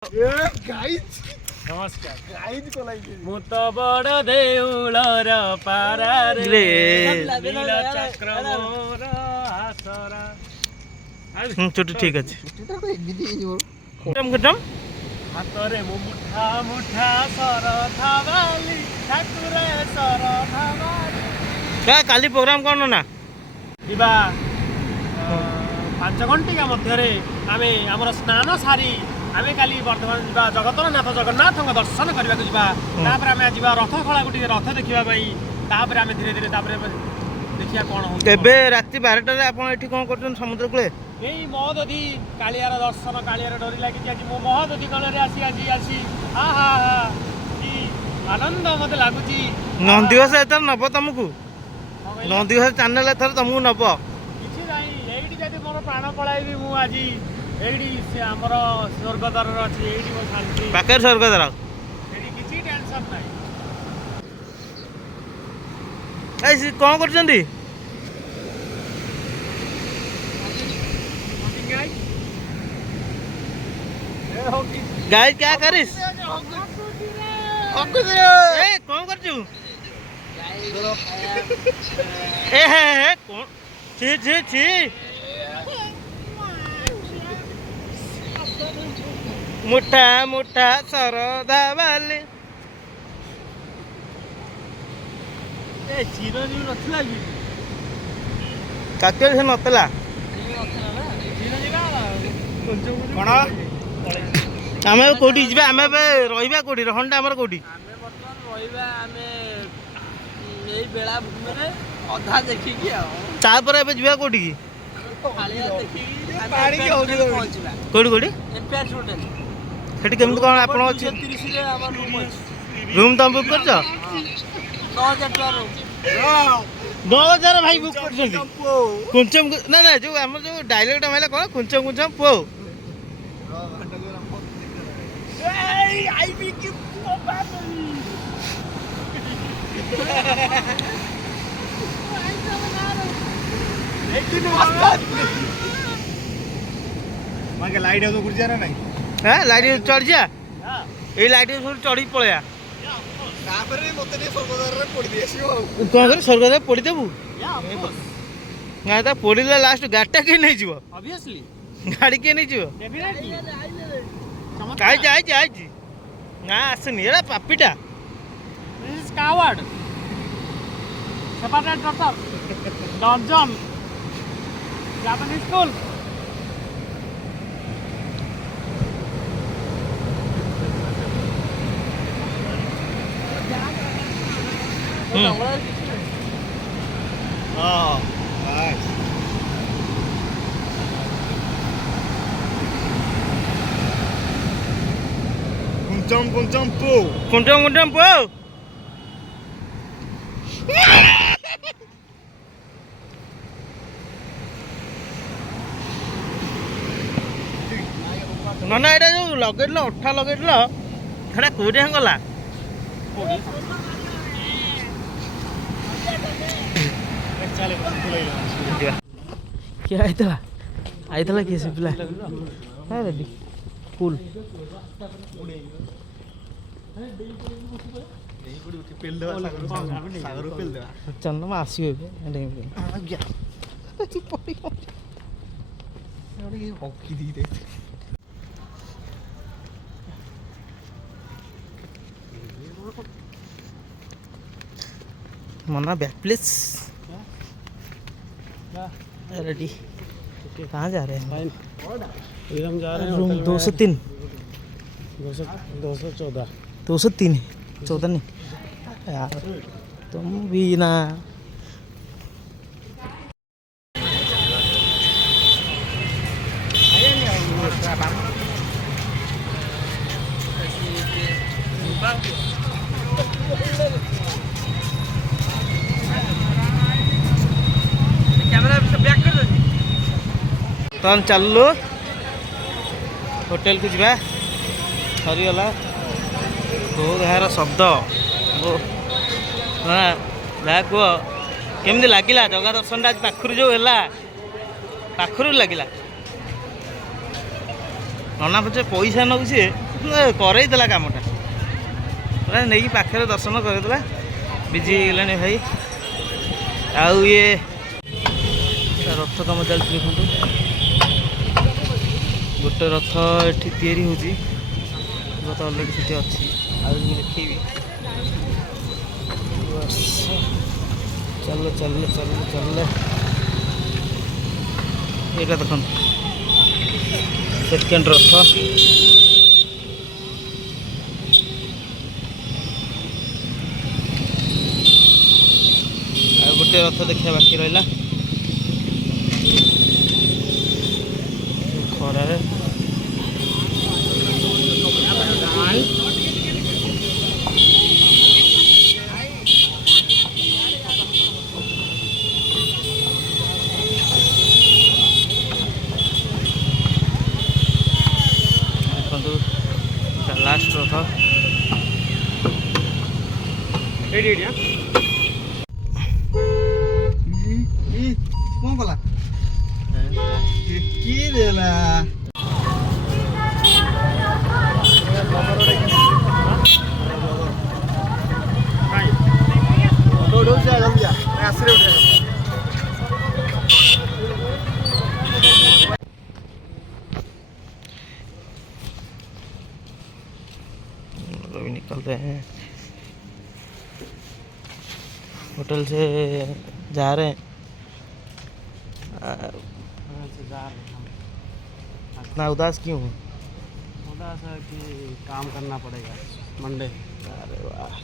ମୁଁ ତ ବଡ଼ ଦେଉଳର ପାରାରେ ଚକ୍ର ମୋର ଆସରା। ଚୁଟି ଠିକ ଅଛି। ହାତରେ ମୁଁ ମୁଠା ମୁଠା ଶରଧା ବାଲି ଠାକୁରେ ଶରଧା ବାଲି। କାଲି ପ୍ରୋଗ୍ରାମ କ'ଣ ନା ଯିବା 5 ଘଣ୍ଟିକା ମଧ୍ୟରେ ଆମେ ଆମର ସ୍ନାନ ସାରି ଆମେ କାଲି ବର୍ତ୍ତମାନ ଯିବା ଜଗତରନାଥ ଜଗନ୍ନାଥଙ୍କ ଦର୍ଶନ କରିବାକୁ ଯିବା। ତାପରେ ଆମେ ଯିବା ରଥ ଖଳାକୁ ଟିକେ ରଥ ଦେଖିବା ପାଇଁ। ତାପରେ ଆମେ ଧୀରେ ଧୀରେ ତାପରେ ଦେଖିବା କ'ଣ ହଉଛି। ଏବେ ରାତି 12ଟାରେ ଆପଣ ଏଠି କ'ଣ କରୁଛନ୍ତି ସମୁଦ୍ର କୂଳେ? ଏଇ ମହୋଦଧି କାଳିଆର ଦର୍ଶନ, କାଳିଆର ଡୋରି ଲାଗିଛି ଆଜି ମୁଁ ମହୋଦଧି କଳରେ ଆସି ହା ହା ହା କି ଆନନ୍ଦ ମତେ ଲାଗୁଛି। ନନ୍ଦିଘୋଷ ଏଥର ନବ ତମକୁ, ନନ୍ଦିଘୋଷ ଚ୍ୟାନେଲ ଏଥର ତମକୁ ନବ। କିଛି ନାହିଁ, ଏଇଠି ଯଦି ମୋର ପ୍ରାଣ ପଳାଇବି ମୁଁ ଆଜି ଏଇଠି ସେ ଆମର ସ୍ୱର୍ଗଦ୍ୱାର ଅଛି, ଏଇଠି ମୋ ଶାନ୍ତି ପାଖରେ ସ୍ୱର୍ଗଦ୍ୱାର, ଏଇଠି କିଛି ଟେନସନ ନାହିଁ। ଏ କ'ଣ କରୁଛନ୍ତି? गाइस क्या करिस? ए कौन करजू? ए हे कौन? छी छी छी मुठा मुठा सरदा वाले। ए चिरंजीवी नथला कि काकेर से नतला कौन आमे कोठी जिबा? आमे बे रहिबा कोठी? रहंडा हमर कोठी? आमे बर्तमान रहिबा आमे एई बेला भूमिरे अधा देखि कि आ तापर एबे जिबा कोठी की? खालिया देखि पानी के होगी पहुंचबा कोठी कोठी एमपीएस होटल। सेठी केमति कोन आपण अछि? 30 रे हमर रूम अछि। रूम तुम बुक करछ? 9000 टका रूम। 9000 भाई बुक करछन। कुंचम ना ना जो हमर जो डायलॉग माइला कोन कुंचम कुंचम पो ए आई बी की माके लाइट तो गुरजा ना नहीं। हां लाइट चढ़ जा, ए लाइट सब चढ़ी पळया तापरे मते ने स्वर्गद्वार रे पड़ी देसियो। कोन करे स्वर्गद्वार पड़ी देबू? ना ता पड़ीला लास्ट गाटा के नहीं जीवो? ऑब्वियसली गाड़ी के नहीं जीवो? डेफिनेटली आई जा ना आसनी एरा पापीटा। This is covered separate doctor डॉनजन जापानीज स्कूल। हां कुंचम पो कुंटम पो ना ना एटा जो लगेटलो अठा लगेटलो सेटा कोडे गला? क्या आइतला किए से पिला है रेडी कूल चंदमा आसी मना बैक प्लीज रेडी। कहाँ जा रहे हैं? एकदम जा रहे हैं रूम 203 214 203 14 नहीं यार तुम भी ना। कैमरा बैक कर दो। तो चलु होटेल को जा सरीगला बहुत यार शब्द जहाँ कह केमती लगिला जगह दर्शन आज पाखर जो है पाखर लगिला नना पचे पैसा नौ करेइदेला कामटा पूरा नहीं पाखे दर्शन करदेला बिजी ହେଇଗଲାଣି भाई आउ ये रथ काम चलती देखो गोटे रथ ये तैयारी होती तो अलरेडी सीटी अच्छी आज देखी चल चल चल चल ये देख सेकेंड रथ गोटे रथ देखा बाकी रहा खरारे लास्ट रथ कौन बोला किए देला उठ जा जल्दी जा आसरे उठ अभी निकल रहे हैं होटल से जा रहे हैं इतना उदास क्यों हो? उदास है कि काम करना पड़ेगा मंडे। अरे वाह